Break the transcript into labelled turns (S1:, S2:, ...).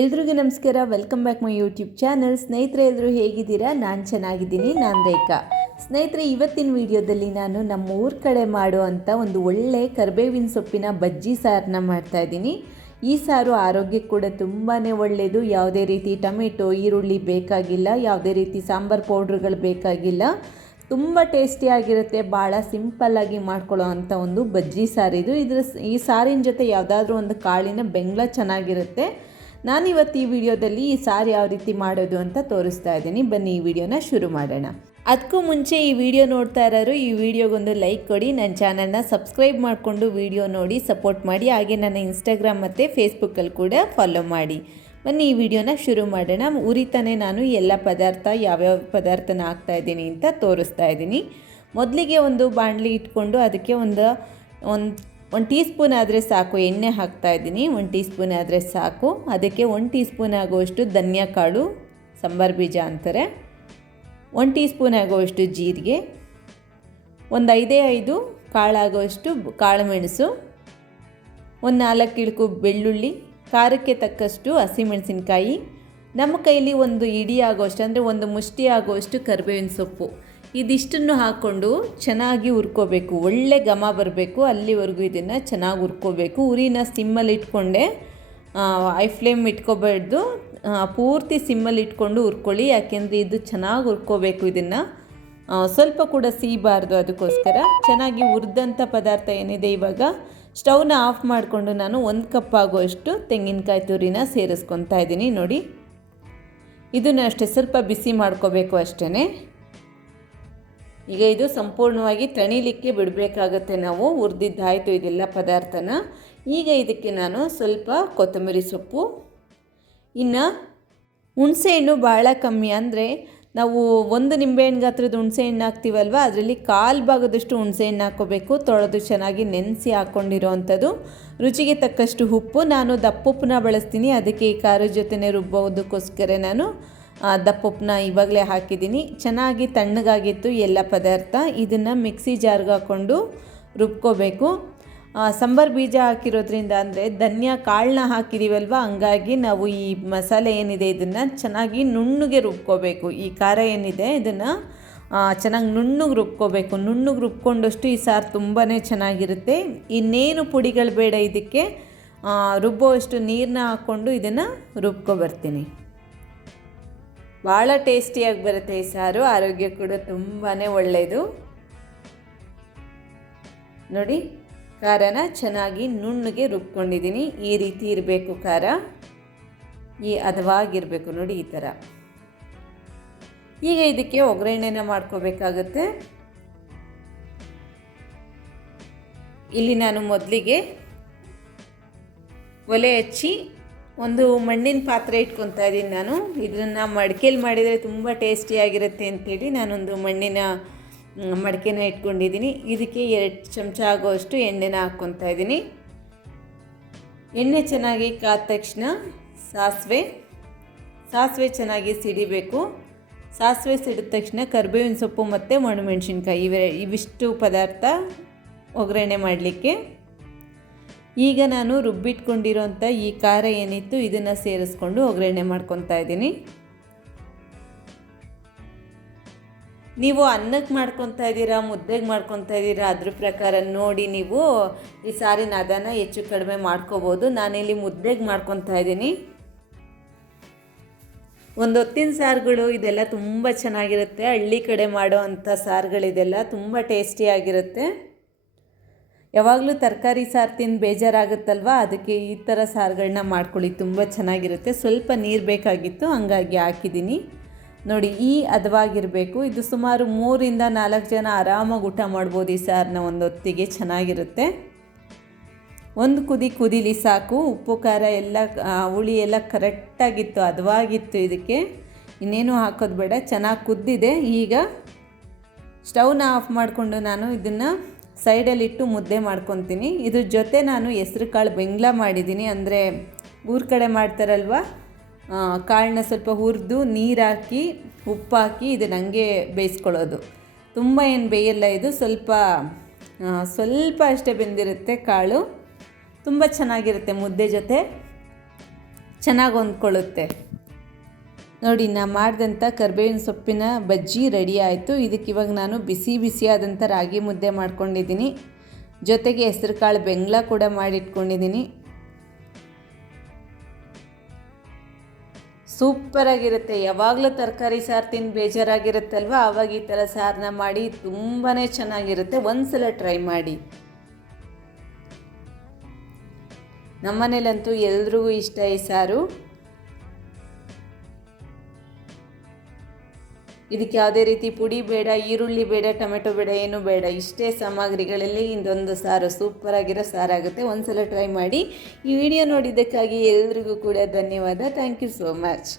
S1: ಎಲ್ರಿಗೂ ನಮಸ್ಕಾರ. Welcome back my YouTube channel ಸ್ನೇಹಿತರೆ ಎಲ್ಲರೂ ಹೇಗಿದ್ದೀರಾ? ನಾನು ಚೆನ್ನಾಗಿದ್ದೀನಿ. ನಾನು ರೇಖಾ. ಸ್ನೇಹಿತರೆ, ಇವತ್ತಿನ ವಿಡಿಯೋದಲ್ಲಿ ನಾನು ನಮ್ಮ ಊರ ಕಡೆ ಮಾಡುವಂಥ ಒಂದು ಒಳ್ಳೆ ಕರಿಬೇವಿನ ಸೊಪ್ಪಿನ ಬಜ್ಜಿ ಸಾರನ್ನ ಮಾಡ್ತಾಯಿದ್ದೀನಿ ಈ ಸಾರು ಆರೋಗ್ಯಕ್ಕೆ ಕೂಡ ತುಂಬಾ ಒಳ್ಳೆಯದು ಯಾವುದೇ ರೀತಿ ಟೊಮೆಟೊ, ಈರುಳ್ಳಿ ಬೇಕಾಗಿಲ್ಲ. ಯಾವುದೇ ರೀತಿ ಸಾಂಬಾರು ಪೌಡ್ರುಗಳು ಬೇಕಾಗಿಲ್ಲ. ತುಂಬ ಟೇಸ್ಟಿಯಾಗಿರುತ್ತೆ ಭಾಳ ಸಿಂಪಲ್ಲಾಗಿ ಮಾಡ್ಕೊಳ್ಳೋ ಅಂಥ ಒಂದು ಬಜ್ಜಿ ಸಾರಿದು. ಇದರ ಈ ಸಾರಿನ ಜೊತೆ ಯಾವುದಾದ್ರೂ ಒಂದು ಕಾಳಿನ ಬೆಂಗ್ಲ ಚೆನ್ನಾಗಿರುತ್ತೆ. ನಾನಿವತ್ತು ಈ ವಿಡಿಯೋದಲ್ಲಿ ಈ ಸಾರು ಯಾವ ರೀತಿ ಮಾಡೋದು ಅಂತ ತೋರಿಸ್ತಾ ಇದ್ದೀನಿ. ಬನ್ನಿ ಈ ವಿಡಿಯೋನ ಶುರು ಮಾಡೋಣ. ಅದಕ್ಕೂ ಮುಂಚೆ ಈ ವಿಡಿಯೋ ನೋಡ್ತಾ ಇರೋರು, ಈ ವಿಡಿಯೋಗೊಂದು ಲೈಕ್ ಕೊಡಿ, ನನ್ನ ಚಾನಲ್ನ ಸಬ್ಸ್ಕ್ರೈಬ್ ಮಾಡಿಕೊಂಡು ವಿಡಿಯೋ ನೋಡಿ, ಸಪೋರ್ಟ್ ಮಾಡಿ, ಹಾಗೆ ನನ್ನ ಇನ್ಸ್ಟಾಗ್ರಾಮ್ ಮತ್ತು ಫೇಸ್ಬುಕ್ಕಲ್ಲಿ ಕೂಡ ಫಾಲೋ ಮಾಡಿ. ಬನ್ನಿ ಈ ವಿಡಿಯೋನ ಶುರು ಮಾಡೋಣ. ಉರಿತಾನೆ ನಾನು ಎಲ್ಲ ಪದಾರ್ಥ, ಯಾವ್ಯಾವ ಪದಾರ್ಥನ ಹಾಕ್ತಾ ಇದ್ದೀನಿ ಅಂತ ತೋರಿಸ್ತಾ ಇದ್ದೀನಿ. ಮೊದಲಿಗೆ ಒಂದು ಬಾಣಲಿ ಇಟ್ಕೊಂಡು ಅದಕ್ಕೆ ಒಂದು ಒಂದು ಒಂದು ಟೀ ಸ್ಪೂನ್ ಆದರೆ ಸಾಕು, ಎಣ್ಣೆ ಹಾಕ್ತಾ ಇದ್ದೀನಿ. ಒಂದು ಟೀ ಸ್ಪೂನ್ ಆದರೆ ಸಾಕು. ಅದಕ್ಕೆ ಒಂದು ಟೀ ಸ್ಪೂನ್ ಆಗುವಷ್ಟು ಧನಿಯಾ ಕಾಳು, ಸಾಂಬಾರು ಬೀಜ ಅಂತಾರೆ. ಒಂದು ಟೀ ಸ್ಪೂನ್ ಆಗುವಷ್ಟು ಜೀರಿಗೆ. ಒಂದು ಐದೇ ಐದು ಕಾಳಾಗುವಷ್ಟು ಕಾಳು ಮೆಣಸು ಒಂದು ನಾಲ್ಕು ಇಳುಕು ಬೆಳ್ಳುಳ್ಳಿ. ಖಾರಕ್ಕೆ ತಕ್ಕಷ್ಟು ಹಸಿಮೆಣಸಿನ್ಕಾಯಿ. ನಮ್ಮ ಕೈಲಿ ಒಂದು ಇಡಿ ಆಗೋಷ್ಟು ಅಂದರೆ ಒಂದು ಮುಷ್ಟಿ ಆಗುವಷ್ಟು ಕರಿಬೇವಿನ ಸೊಪ್ಪು. ಇದಿಷ್ಟನ್ನು ಹಾಕ್ಕೊಂಡು ಚೆನ್ನಾಗಿ ಹುರ್ಕೋಬೇಕು. ಒಳ್ಳೆ ಘಮ ಬರಬೇಕು. ಅಲ್ಲಿವರೆಗೂ ಇದನ್ನು ಚೆನ್ನಾಗಿ ಹುರ್ಕೋಬೇಕು. ಉರಿನ ಸಿಮ್ಮಲ್ಲಿ ಇಟ್ಕೊಂಡೆ ಐ ಫ್ಲೇಮ್ ಇಟ್ಕೋಬಾರ್ದು. ಪೂರ್ತಿ ಸಿಮ್ಮಲ್ಲಿ ಇಟ್ಕೊಂಡು ಹುರ್ಕೊಳ್ಳಿ. ಯಾಕೆಂದರೆ ಇದು ಚೆನ್ನಾಗಿ ಹುರ್ಕೋಬೇಕು ಇದನ್ನು. ಸ್ವಲ್ಪ ಕೂಡ ಸೀಬಾರ್ದು ಅದಕ್ಕೋಸ್ಕರ. ಚೆನ್ನಾಗಿ ಹುರಿದಂಥ ಪದಾರ್ಥ ಏನಿದೆ ಇವಾಗ? ಸ್ಟವ್ನ ಆಫ್ ಮಾಡಿಕೊಂಡು ನಾನು ಒಂದು ಕಪ್ ಆಗುವಷ್ಟು ತೆಂಗಿನಕಾಯಿ ತುರಿನ ಸೇರಿಸ್ಕೊತಾ ಇದ್ದೀನಿ. ನೋಡಿ. ಇದನ್ನು ಅಷ್ಟೇ ಸ್ವಲ್ಪ ಬಿಸಿ ಮಾಡ್ಕೋಬೇಕು ಅಷ್ಟೇ ಈಗ ಇದು ಸಂಪೂರ್ಣವಾಗಿ ತಣಿಲಿಕ್ಕೆ ಬಿಡಬೇಕಾಗತ್ತೆ ನಾವು ಹುರಿದಿದ್ದಾಯಿತು ಇದೆಲ್ಲ ಪದಾರ್ಥನ. ಈಗ ಇದಕ್ಕೆ ನಾನು ಸ್ವಲ್ಪ ಕೊತ್ತಂಬರಿ ಸೊಪ್ಪು. ಇನ್ನು ಹುಣಸೆಹಣ್ಣು ಭಾಳ ಕಮ್ಮಿ ಅಂದರೆ ನಾವು ಒಂದು ನಿಂಬೆಹಣ್ಣು ಗಾತ್ರದ ಹುಣಸೆಹಣ್ಣು ಹಾಕ್ತೀವಲ್ವ, ಅದರಲ್ಲಿ ಕಾಲು ಭಾಗದಷ್ಟು ಹುಣಸೆಹಣ್ಣು ಹಾಕೋಬೇಕು ತೊಳೆದು ಚೆನ್ನಾಗಿ ನೆನೆಸಿ ಹಾಕ್ಕೊಂಡಿರೋ ಅಂಥದ್ದು ರುಚಿಗೆ ತಕ್ಕಷ್ಟು ಉಪ್ಪು, ನಾನು ದಪ್ಪುಪ್ಪನ್ನ ಬಳಸ್ತೀನಿ, ಅದಕ್ಕೆ ಈ ಖಾರದ ಜೊತೆನೇ ರುಬ್ಬೋದಕ್ಕೋಸ್ಕರ ನಾನು ದಪ್ಪುಪ್ಪನ್ನ ಇವಾಗಲೇ ಹಾಕಿದ್ದೀನಿ. ಚೆನ್ನಾಗಿ ತಣ್ಣಗಾಗಿತ್ತು ಎಲ್ಲ ಪದಾರ್ಥ. ಇದನ್ನು ಮಿಕ್ಸಿ ಜಾರ್ಗೆ ಹಾಕ್ಕೊಂಡು ರುಬ್ಕೋಬೇಕು. ಸಾಂಬಾರ್ ಬೀಜ ಹಾಕಿರೋದ್ರಿಂದ ಅಂದರೆ ಧನ್ಯ ಕಾಳನ್ನ ಹಾಕಿದ್ದೀವಲ್ವ ಹಂಗಾಗಿ ನಾವು ಈ ಮಸಾಲೆ ಏನಿದೆ ಇದನ್ನು ಚೆನ್ನಾಗಿ ನುಣ್ಣಗೆ ರುಬ್ಕೋಬೇಕು. ಈ ಖಾರ ಏನಿದೆ ಇದನ್ನು ಚೆನ್ನಾಗಿ ನುಣ್ಣಗೆ ರುಬ್ಕೋಬೇಕು. ನುಣ್ಣಗೆ ರುಬ್ಕೊಂಡಷ್ಟು ಈ ಸಾರು ತುಂಬಾ ಚೆನ್ನಾಗಿರುತ್ತೆ. ಇನ್ನೇನು ಪುಡಿಗಳು ಬೇಡ ಇದಕ್ಕೆ. ರುಬ್ಬುವಷ್ಟು ನೀರನ್ನ ಹಾಕ್ಕೊಂಡು ಇದನ್ನು ರುಬ್ಕೊಬರ್ತೀನಿ ಭಾಳ ಟೇಸ್ಟಿಯಾಗಿ ಬರುತ್ತೆ ಈ ಸಾರು. ಆರೋಗ್ಯ ಕೂಡ ತುಂಬಾ ಒಳ್ಳೆಯದು ನೋಡಿ, ಖಾರನ ಚೆನ್ನಾಗಿ ನುಣ್ಣಗೆ ರುಬ್ಕೊಂಡಿದ್ದೀನಿ. ಈ ರೀತಿ ಇರಬೇಕು ಖಾರ. ಈ ಹದವಾಗಿರಬೇಕು ನೋಡಿ ಈ ಥರ. ಈಗ ಇದಕ್ಕೆ ಒಗ್ಗರಣೆನ ಮಾಡ್ಕೋಬೇಕಾಗತ್ತೆ. ಇಲ್ಲಿ ನಾನು ಮೊದಲಿಗೆ ಒಲೆ ಹಚ್ಚಿ ಒಂದು ಮಣ್ಣಿನ ಪಾತ್ರೆ ಇಟ್ಕೊತಾ ಇದ್ದೀನಿ ನಾನು. ಇದನ್ನು ಮಡಿಕೆಲಿ ಮಾಡಿದರೆ ತುಂಬ ಟೇಸ್ಟಿಯಾಗಿರುತ್ತೆ ಅಂಥೇಳಿ ನಾನೊಂದು ಮಣ್ಣಿನ ಮಡಿಕೆನ ಇಟ್ಕೊಂಡಿದ್ದೀನಿ. ಇದಕ್ಕೆ ಎರಡು ಚಮಚ ಆಗೋಷ್ಟು ಎಣ್ಣೆನ ಹಾಕ್ಕೊತಾ ಇದ್ದೀನಿ. ಎಣ್ಣೆ ಚೆನ್ನಾಗಿ ಕಾದ ತಕ್ಷಣ ಸಾಸಿವೆ ಸಾಸಿವೆ ಚೆನ್ನಾಗಿ ಸಿಡಿಬೇಕು. ಸಾಸಿವೆ ಸಿಡಿದ ತಕ್ಷಣ ಕರಿಬೇವಿನ ಸೊಪ್ಪು ಮತ್ತು ಒಣಮೆಣ್ಸಿನ್ಕಾಯಿ ಇವೆ ಇವಿಷ್ಟು ಪದಾರ್ಥ ಒಗ್ಗರಣೆ ಮಾಡಲಿಕ್ಕೆ. ಈಗ ನಾನು ರುಬ್ಬಿಟ್ಕೊಂಡಿರೋಂಥ ಈ ಖಾರ ಏನಿತ್ತು ಇದನ್ನು ಸೇರಿಸ್ಕೊಂಡು ಒಗ್ಗರಣೆ ಮಾಡ್ಕೊತಾ ಇದ್ದೀನಿ. ನೀವು ಅನ್ನಕ್ಕೆ ಮಾಡ್ಕೊತಾ ಇದ್ದೀರಾ, ಮುದ್ದೆಗೆ ಮಾಡ್ಕೊತಾ ಇದ್ದೀರಾ, ಅದ್ರ ಪ್ರಕಾರ ನೋಡಿ ನೀವು ಈ ಸಾರಿನ ಅದನ್ನು ಹೆಚ್ಚು ಕಡಿಮೆ ಮಾಡ್ಕೋಬೋದು. ನಾನಿಲ್ಲಿ ಮುದ್ದೆಗೆ ಮಾಡ್ಕೊತಾ ಇದ್ದೀನಿ. ಒಂದು ಹೊತ್ತಿನ ಸಾರುಗಳು ಇದೆಲ್ಲ ತುಂಬ ಚೆನ್ನಾಗಿರುತ್ತೆ. ಹಳ್ಳಿ ಕಡೆ ಮಾಡೋ ಅಂಥ ಸಾರುಗಳಿದೆಲ್ಲ ತುಂಬ ಟೇಸ್ಟಿಯಾಗಿರುತ್ತೆ ಯಾವಾಗಲೂ ತರಕಾರಿ ಸಾರು ತಿಂದು ಬೇಜಾರಾಗುತ್ತಲ್ವ? ಅದಕ್ಕೆ ಈ ಥರ ಸಾರುಗಳನ್ನ ಮಾಡ್ಕೊಳ್ಳಿ. ತುಂಬ ಚೆನ್ನಾಗಿರುತ್ತೆ. ಸ್ವಲ್ಪ ನೀರು ಬೇಕಾಗಿತ್ತು, ಹಂಗಾಗಿ ಹಾಕಿದ್ದೀನಿ. ನೋಡಿ, ಈ ಹದವಾಗಿರಬೇಕು. ಇದು ಸುಮಾರು ಮೂರಿಂದ ನಾಲ್ಕು ಜನ ಆರಾಮಾಗಿ ಊಟ ಮಾಡ್ಬೋದು ಈ ಸಾರನ್ನ ಒಂದು ಹೊತ್ತಿಗೆ ಚೆನ್ನಾಗಿರುತ್ತೆ. ಒಂದು ಕುದಿ ಕುದಿಲಿ ಸಾಕು. ಉಪ್ಪು, ಖಾರ ಎಲ್ಲ ಹುಳಿ ಎಲ್ಲ ಕರೆಕ್ಟಾಗಿತ್ತು, ಹದವಾಗಿತ್ತು ಇದಕ್ಕೆ. ಇನ್ನೇನು ಹಾಕೋದು ಬೇಡ. ಚೆನ್ನಾಗಿ ಕುದ್ದಿದೆ. ಈಗ ಸ್ಟವ್ನ ಆಫ್ ಮಾಡಿಕೊಂಡು ನಾನು ಇದನ್ನು ಸೈಡಲ್ಲಿಟ್ಟು ಮುದ್ದೆ ಮಾಡ್ಕೊತೀನಿ. ಇದ್ರ ಜೊತೆ ನಾನು ಹೆಸ್ರು ಕಾಳು ಬೆಂಗ್ಲ ಮಾಡಿದ್ದೀನಿ. ಅಂದರೆ ಊರ ಕಡೆ ಮಾಡ್ತಾರಲ್ವ? ಕಾಳನ್ನ ಸ್ವಲ್ಪ ಹುರಿದು ನೀರಾಕಿ ಹಾಕಿ, ಉಪ್ಪು ಹಾಕಿ ಇದನ್ನು ಹಂಗೆ ಬೇಯಿಸ್ಕೊಳ್ಳೋದು. ತುಂಬ ಏನು ಬೇಯಲ್ಲ ಇದು. ಸ್ವಲ್ಪ ಸ್ವಲ್ಪ ಅಷ್ಟೇ ಬೆಂದಿರುತ್ತೆ ಕಾಳು. ತುಂಬ ಚೆನ್ನಾಗಿರುತ್ತೆ ಮುದ್ದೆ ಜೊತೆ. ಚೆನ್ನಾಗಿ ಹೊಂದ್ಕೊಳ್ಳುತ್ತೆ. ನೋಡಿ, ನಾ ಮಾಡಿದಂಥ ಕರ್ಬೇವಿನ ಸೊಪ್ಪಿನ ಬಜ್ಜಿ ರೆಡಿ ಆಯಿತು. ಇದಕ್ಕೆ ಇವಾಗ ನಾನು ಬಿಸಿ ಬಿಸಿಯಾದಂಥ ರಾಗಿ ಮುದ್ದೆ ಮಾಡ್ಕೊಂಡಿದ್ದೀನಿ. ಜೊತೆಗೆ ಹೆಸರು ಕಾಳು ಬೆಂಗ್ಲ ಕೂಡ ಮಾಡಿಟ್ಕೊಂಡಿದ್ದೀನಿ. ಸೂಪರಾಗಿರುತ್ತೆ ಯಾವಾಗಲೂ ತರಕಾರಿ ಸಾರು ತಿಂದು ಬೇಜಾರಾಗಿರುತ್ತಲ್ವ? ಆವಾಗ ಈ ಥರ ಸಾರನ್ನ ಮಾಡಿ ತುಂಬಾ ಚೆನ್ನಾಗಿರುತ್ತೆ. ಒಂದ್ಸಲ ಟ್ರೈ ಮಾಡಿ. ನಮ್ಮನೇಲಂತೂ ಎಲ್ರಿಗೂ ಇಷ್ಟ ಈ ಸಾರು. ಇದಕ್ಕೆ ಯಾವುದೇ ರೀತಿ ಪುಡಿ ಬೇಡ, ಈರುಳ್ಳಿ ಬೇಡ, ಟೊಮೆಟೊ ಬೇಡ, ಏನು ಬೇಡ. ಇಷ್ಟೇ ಸಾಮಗ್ರಿಗಳಲ್ಲಿ ಇದೊಂದು ಸಾರು. ಸೂಪರಾಗಿರೋ ಸಾರಾಗುತ್ತೆ. ಒಂದ್ಸಲ ಟ್ರೈ ಮಾಡಿ ಈ ವಿಡಿಯೋ ನೋಡಿದ್ದಕ್ಕಾಗಿ ಎಲ್ರಿಗೂ ಕೂಡ ಧನ್ಯವಾದ. Thank you so much